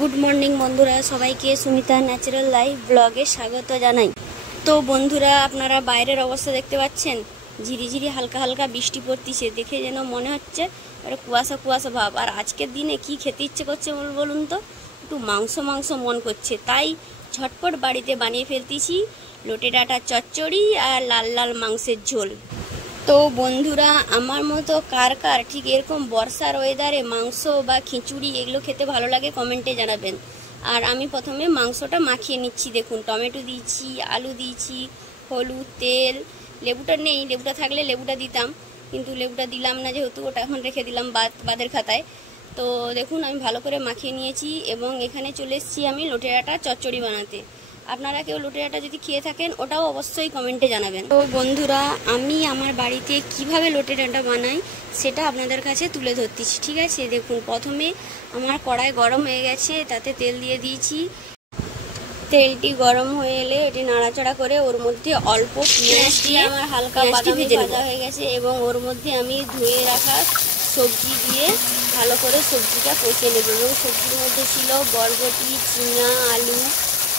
Good morning বন্ধুরা, সবাইকে Sumita natural life ব্লগে স্বাগত জানাই। তো বন্ধুরা, আপনারা বাইরের অবস্থা দেখতে পাচ্ছেন, ঝিরিঝিরি হালকা হালকা বৃষ্টি পড়তিছে, দেখে যেন মনে হচ্ছে কুয়াশা কুয়াশা ভাব। আর আজকের দিনে কি খেতে ইচ্ছে করছে বলুন তো, একটু মাংস মাংস মন করছে, তাই ঝটপট বাড়িতে বানিয়ে ফেলতেছি লোটে ডাঁটা চচ্চড়ি আর লাল লাল মাংসের ঝোল। তো বন্ধুরা, আমার মতো কার কার ঠিক এরকম বর্ষার ওয়েদারে মাংস বা খিচুড়ি এগুলো খেতে ভালো লাগে কমেন্টে জানাবেন। আর আমি প্রথমে মাংসটা মাখিয়ে নিচ্ছি। দেখুন, টমেটো দিয়েছি, আলু দিয়েছি, হলুদ, তেল, লেবুটা নেই, লেবুটা থাকলে লেবুটা দিতাম, কিন্তু লেবুটা দিলাম না যেহেতু, ওটা এখন রেখে দিলাম বাদের খাতায়। তো দেখুন, আমি ভালো করে মাখিয়ে নিয়েছি এবং এখানে চলে এসেছি আমি লোটে ডাঁটা চচ্চড়ি বানাতে। আপনারা কেউ লোটে ডাঁটা যদি খেয়ে থাকেন, ওটাও অবশ্যই কমেন্টে জানাবেন। তো বন্ধুরা, আমি আমার বাড়িতে কিভাবে লোটে ডাঁটা বানাই সেটা আপনাদের কাছে তুলে ধরতেছি, ঠিক আছে? দেখুন, প্রথমে আমার কড়াই গরম হয়ে গেছে, তাতে তেল দিয়ে দিয়েছি। তেলটি গরম হয়ে এলে এটি নাড়াচাড়া করে ওর মধ্যে অল্প পেঁয়াজ দিয়ে আমার হালকা বাদামি ভাজা হয়ে গেছে এবং ওর মধ্যে আমি ধুয়ে রাখা সবজি দিয়ে ভালো করে সবজিটা কষিয়ে নেব। এবং সবজির মধ্যে ছিল বরবটি, ঝিঙা, আলু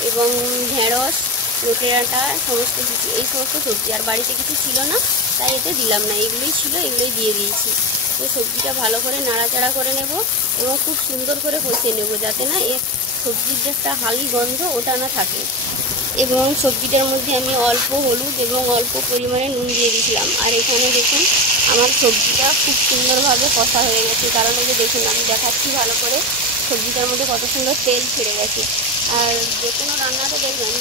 এবং ঢেঁড়স, লোটে ডাঁটা, সমস্ত কিছু, এই সমস্ত সবজি। আর বাড়িতে কিছু ছিল না তাই এতে দিলাম না, এগুলোই ছিল, এগুলোই দিয়ে দিয়েছি। তো সবজিটা ভালো করে নাড়াচাড়া করে নেব এবং খুব সুন্দর করে কষিয়ে নেব, যাতে না এর সবজির যে একটা হালি গন্ধ ওটা না থাকে। এবং সবজিটার মধ্যে আমি অল্প হলুদ এবং অল্প পরিমাণে নুন দিয়ে দিয়েছিলাম। আর এখানে দেখুন, আমার সবজিটা খুব সুন্দরভাবে কষা হয়ে গেছে, কারণ এই যে দেখুন, আমি দেখাচ্ছি ভালো করে, সবজিটার মধ্যে কত সুন্দর তেল ছেড়ে গেছে। আর যে কোনো রান্নাতে দেখবেন,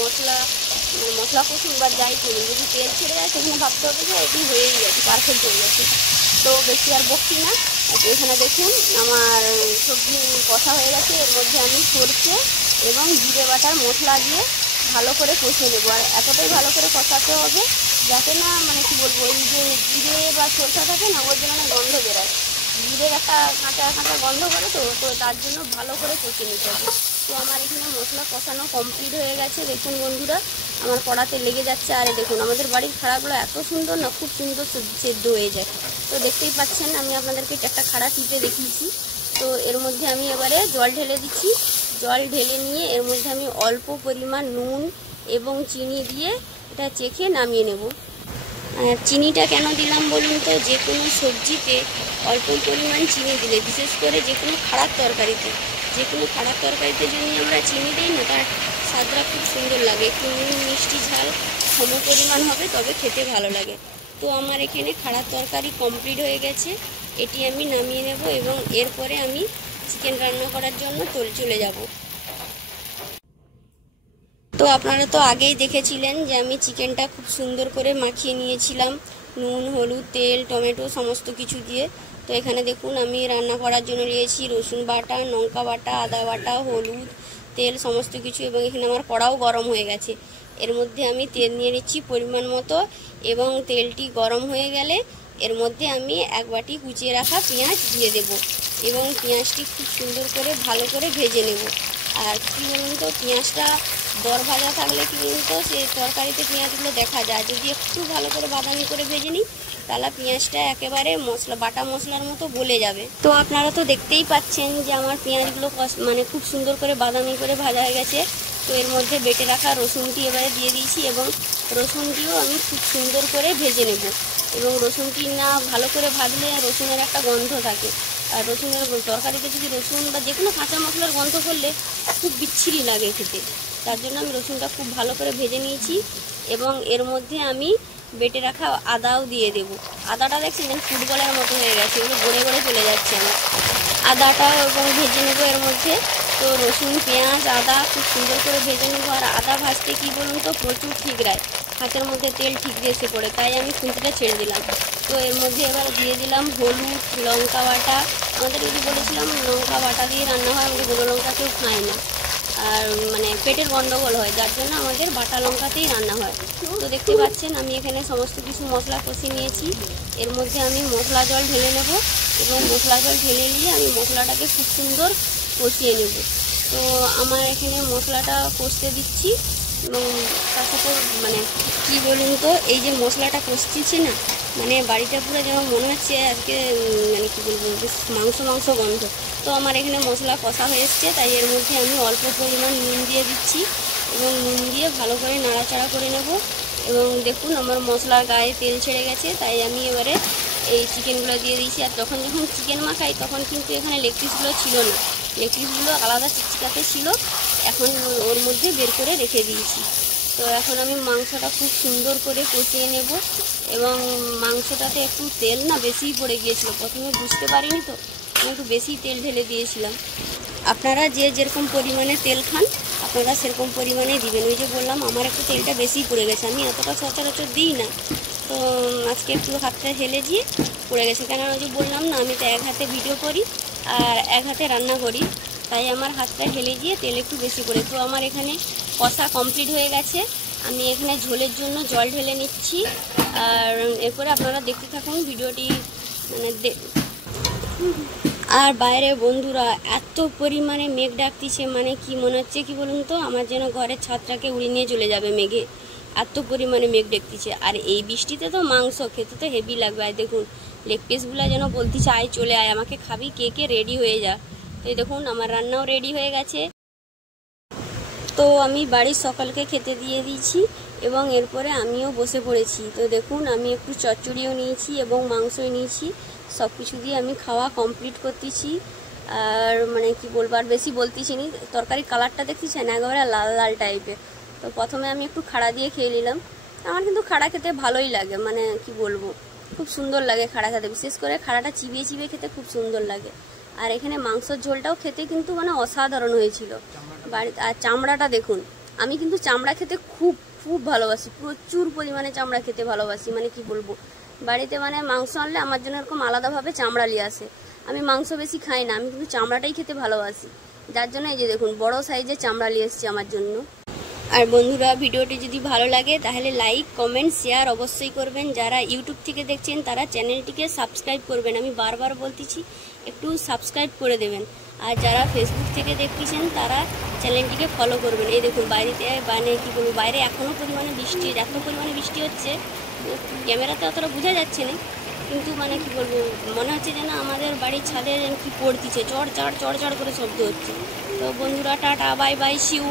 মশলা কষুন বা যাই করুন, যদি তেল ছেড়ে যায় সেখানে ভাবতে হবে যে এটি হয়েই গেছে, পারফেক্ট হয়ে গেছে। তো বেশি আর বকছি না। এখানে দেখুন, আমার সবজি কষা হয়ে গেছে, এর মধ্যে আমি সরষে এবং জিরে বাটার মশলা দিয়ে ভালো করে কষিয়ে নেবো। আর এতটাই ভালো করে কষাতে হবে যাতে না, কি বলবো, এই যে জিরে বা সরষা থাকে না, ওর জন্য না গন্ধ বেরোয়, জিরের একটা কাঁচা কাঁচা গন্ধ করে, তো তার জন্য ভালো করে কষিয়ে নিতে হবে। তো আমার এখানে মশলা কষানো কমপ্লিট হয়ে গেছে। দেখুন বন্ধুরা, আমার কড়াতে লেগে যাচ্ছে। আর দেখুন, আমাদের বাড়ির খাড়াগুলো এত সুন্দর না, খুব সুন্দর সেদ্ধ হয়ে যায়। তো দেখতেই পাচ্ছেন, আমি আপনাদেরকে একটা খাড়া টিপে দেখিয়েছি। তো এর মধ্যে আমি এবারে জল ঢেলে দিচ্ছি। জল ঢেলে নিয়ে এর মধ্যে আমি অল্প পরিমাণ নুন এবং চিনি দিয়ে এটা চেখে নামিয়ে নেব। চিনিটা কেন দিলাম বলুন তো, যে কোনো সবজিতে অল্প পরিমাণ চিনি দিলে, বিশেষ করে যে কোনো খারাপ তরকারিতে যদি আমরা চিনি দিই না, তার স্বাদটা খুব সুন্দর লাগে। একটু নুন, মিষ্টি, ঝাল সম পরিমাণ হবে, তবে খেতে ভালো লাগে। তো আমার এখানে খারাপ তরকারি কমপ্লিট হয়ে গেছে, এটি আমি নামিয়ে নেব এবং এরপরে আমি চিকেন রান্না করার জন্য চলে যাব। তো আপনারা তো আগেই দেখেছিলেন যে আমি চিকেনটা খুব সুন্দর করে মাখিয়ে নিয়েছিলাম নুন, হলুদ, তেল, টমেটো সমস্ত কিছু দিয়ে। তো এখানে দেখুন, আমি রান্না করার জন্য নিয়েছি রসুন বাটা, লঙ্কা বাটা, আদা বাটা, হলুদ, তেল সমস্ত কিছু। এবং এখানে আমার কড়াও গরম হয়ে গেছে, এর মধ্যে আমি তেল নিয়ে নিচ্ছি পরিমাণ মতো। এবং তেলটি গরম হয়ে গেলে এর মধ্যে আমি এক বাটি কুচিয়ে রাখা পেঁয়াজ দিয়ে দেব এবং পেঁয়াজটি খুব সুন্দর করে ভালো করে ভেজে নেব। আর কী বলুন তো, পেঁয়াজটা দর ভাজা থাকলে কি বলুন তো, সে তরকারিতে পেঁয়াজগুলো দেখা যায়। যদি একটু ভালো করে বাদামি করে ভেজে নিই, তাহলে পেঁয়াজটা একেবারে বাটা মশলার মতো গলে যাবে। তো আপনারা তো দেখতেই পাচ্ছেন যে আমার পেঁয়াজগুলো খুব সুন্দর করে বাদামি করে ভাজা হয়ে গেছে। তো এর মধ্যে বেটে রাখা রসুনটি এবারে দিয়ে দিয়েছি এবং রসুনটিও আমি খুব সুন্দর করে ভেজে নেব। এবং রসুনটি না ভালো করে ভাজলে রসুনের একটা গন্ধ থাকে, আর রসুনের তরকারিতে যদি রসুন বা যে কোনো কাঁচা মশলার গন্ধ করলে খুব বিচ্ছিরি লাগে খেতে। তার জন্য আমি রসুনটা খুব ভালো করে ভেজে নিয়েছি এবং এর মধ্যে আমি বেটে রাখা আদাও দিয়ে দেব। আদাটা দেখছেন ফুটবলের মতো হয়ে গেছে, এগুলো গড়ে গড়ে চলে যাচ্ছে আমার। আদাটা এবং ভেজে নেব এর মধ্যে। তো রসুন, পেঁয়াজ, আদা খুব সুন্দর করে ভেজে নেব। আর আদা ভাজতে কী বলুন তো, প্রচুর ঠিকরায়, হাতের মধ্যে তেল ঠিক দিয়ে এসে পড়ে, তাই আমি খুন্তিটা ছেড়ে দিলাম। তো এর মধ্যে এবার দিয়ে দিলাম হলুদ, লঙ্কা বাটা। আমাদের যদি বলেছিলাম লঙ্কা বাটা দিয়ে রান্না হয়, আমাদের গুঁড়ো লঙ্কা কেউ খায় না, আর পেটের গন্ডগোল হয়, যার জন্য আমাদের বাটা লঙ্কাতেই রান্না হয়। তো দেখতে পাচ্ছেন, আমি এখানে সমস্ত কিছু মশলা কষিয়ে নিয়েছি। এর মধ্যে আমি মশলা জল ঢেলে নেব এবং মশলা জল ঢেলে নিয়ে আমি মশলাটাকে খুব সুন্দর কষিয়ে নেব। তো আমার এখানে মশলাটা কষতে দিচ্ছি এবং তার সাথে কী বলুন তো, এই যে মশলাটা কষতেছি না, মানে বাড়িটা পুরো যেন মনে হচ্ছে আজকে মানে কী বলবো, বেশ মাংস মাংস গন্ধ। তো আমার এখানে মশলা কষা হয়ে এসছে, তাই এর মধ্যে আমি অল্প পরিমাণ নুন দিয়ে দিচ্ছি এবং নুন দিয়ে ভালো করে নাড়াচাড়া করে নেব। এবং দেখুন আমার মশলার গায়ে তেল ছেড়ে গেছে, তাই আমি এবারে এই চিকেনগুলো দিয়ে দিয়েছি। আর যখন চিকেন মাখাই তখন কিন্তু এখানে লেগ পিসগুলো ছিল না, লেগ পিসগুলো আলাদা চিচিকাতে ছিল, এখন ওর মধ্যে বের করে রেখে দিয়েছি। তো এখন আমি মাংসটা খুব সুন্দর করে কষিয়ে নেব। এবং মাংসটাতে একটু তেল না বেশিই পড়ে গিয়েছিল, প্রথমে বুঝতে পারিনি, তো আমি একটু বেশি তেল ঢেলে দিয়েছিলাম। আপনারা যে যেরকম পরিমাণে তেল খান আপনারা সেরকম পরিমাণেই দিবেন। ওই যে বললাম আমার একটু তেলটা বেশিই পড়ে গেছে, আমি এতটা সচরাচর দিই না, তো আজকে একটু হাতটা ঢেলে দিয়ে পড়ে গেছে। কেন ওই যে বললাম না, আমি তো এক হাতে ভিডিও করি আর এক হাতে রান্না করি, তাই আমার হাতটা ঢেলে দিয়ে তেল একটু বেশি করে। তো আমার এখানে কষা কমপ্লিট হয়ে গেছে, আমি এখানে ঝোলের জন্য জল ঢেলে নিচ্ছি। আর এরপরে আপনারা দেখতে থাকুন ভিডিওটি, মানে আর বাইরে বন্ধুরা এত পরিমাণে মেঘ ডাকতিছে, মানে কি মনে হচ্ছে কি বলুন তো, আমার যেন ঘরের ছাদটাকে উড়িয়ে নিয়ে চলে যাবে মেঘে, এত পরিমাণে মেঘ ডাকতিছে। আর এই বৃষ্টিতে তো মাংস খেতে তো হেভি লাগবে। আর দেখুন লেগ পিসগুলো যেন বলতিছে আয় চলে আয় আমাকে খাবি, কে কে রেডি হয়ে যা। তো এই দেখুন আমার রান্নাও রেডি হয়ে গেছে। তো আমি বাড়ির সকলকে খেতে দিয়ে দিয়েছি এবং এরপরে আমিও বসে পড়েছি। তো দেখুন আমি একটু চচ্চড়িও নিয়েছি এবং মাংসও নিয়েছি, সব কিছু দিয়ে আমি খাওয়া কমপ্লিট করতেছি। আর মানে কি বলবো, আর বেশি বলতেছি নি, তরকারির কালারটা দেখতেছেন একেবারে লাল লাল টাইপের। তো প্রথমে আমি একটু খাড়া দিয়ে খেয়ে নিলাম। আমার কিন্তু খাড়া খেতে ভালোই লাগে, মানে কি বলবো, খুব সুন্দর লাগে খাড়া খেতে, বিশেষ করে খাড়াটা চিবিয়ে চিবিয়ে খেতে খুব সুন্দর লাগে। আর এখানে মাংসের ঝোলটাও খেতে কিন্তু মানে অসাধারণ হয়েছিল বাড়িতে। আর চামড়াটা দেখুন, আমি কিন্তু চামড়া খেতে খুব খুব ভালোবাসি, প্রচুর পরিমাণে চামড়া খেতে ভালোবাসি, মানে কি বলবো। বাড়িতে মানে মাংস আনলে আমার জন্য এরকম আলাদাভাবে চামড়া নিয়ে আসে। আমি মাংস বেশি খাই না, আমি কিন্তু চামড়াটাই খেতে ভালোবাসি, যার জন্য এই যে দেখুন বড় সাইজের চামড়া নিয়ে এসেছি আমার জন্য। আর বন্ধুরা ভিডিওটি যদি ভালো লাগে তাহলে লাইক কমেন্ট শেয়ার অবশ্যই করবেন। যারা ইউটিউব থেকে দেখছেন তারা চ্যানেলটিকে সাবস্ক্রাইব করবেন, আমি বারবার বলতেছি একটু সাবস্ক্রাইব করে দেবেন। আর যারা ফেসবুক থেকে দেখতেছেন তারা চ্যানেলটিকে ফলো করবেন। এই দেখুন বাইরেতে মানে কী বলবো, বাইরে এখনও পরিমাণে বৃষ্টি, এত পরিমাণে বৃষ্টি হচ্ছে ক্যামেরাতে অতটা বোঝা যাচ্ছে না, কিন্তু মানে কি বলবো, মনে হচ্ছে যেন আমাদের বাড়ির ছাদে কি পড়তিছে, চড় চাড় করে শব্দ হচ্ছে। তো বন্ধুরা টাটা বাই বাই, সিউ।